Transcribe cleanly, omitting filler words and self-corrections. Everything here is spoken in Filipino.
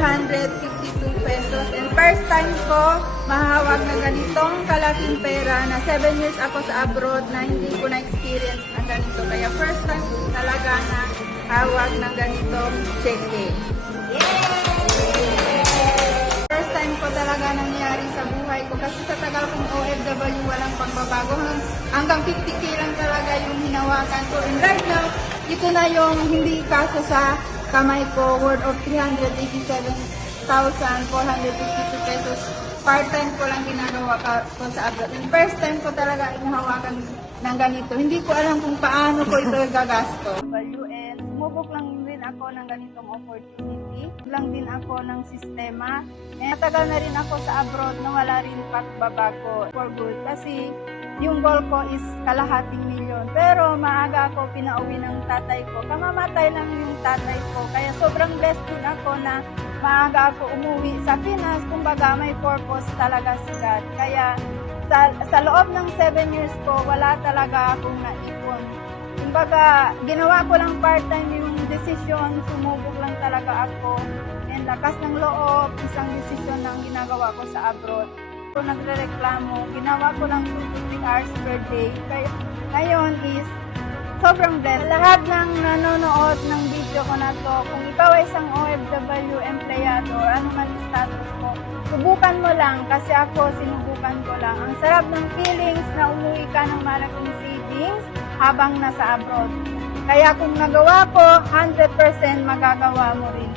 452 pesos. And first time ko mahawag na ganitong kalaking pera na 7 years ako sa abroad na hindi ko na-experience ang ganito. Kaya first time ko talaga na hawag ng ganitong cheque. First time ko talaga nangyari sa buhay ko kasi sa tagal kong OFW walang pagbabago. Hanggang 50k lang talaga yung hinawakan ko. And right now, ito na yung hindi kaso sa kamay ko, worth of 387,452 pesos. Part-time ko lang ginagawa ko sa abroad. And first time ko talaga inahawakan ng ganito. Hindi ko alam kung paano ko ito gagasto. And sumubok lang din ako ng ganitong opportunity. Lang din ako ng sistema. And matagal na rin ako sa abroad na wala rin pagbabago for good. Kasi yung goal ko is kalahating milyon. Pero maaga ako pinauwi ng tatay ko. Kamamatay lang yung tatay ko. Kaya sobrang blessed din ako na maaga ako umuwi sa Pinas. Kumbaga may purpose talaga si God. Kaya sa loob ng 7 years ko, wala talaga akong naipon. Kumbaga, ginawa ko lang part-time yung desisyon. Sumubok lang talaga ako. And lakas ng loob, isang desisyon na ang ginagawa ko sa abroad. Kung nagre-reklamo, ginawa ko lang 2 to 3 hours per day. Kaya ngayon is sobrang blessed. Lahat ng nanonood ng video ko na to, kung ikaw ay isang OFW empleyado, ano man yung status mo, subukan mo lang kasi ako sinubukan ko lang. Ang sarap ng feelings na umuwi ka ng malaking savings habang nasa abroad. Kaya kung nagawa ko, 100% magagawa mo rin.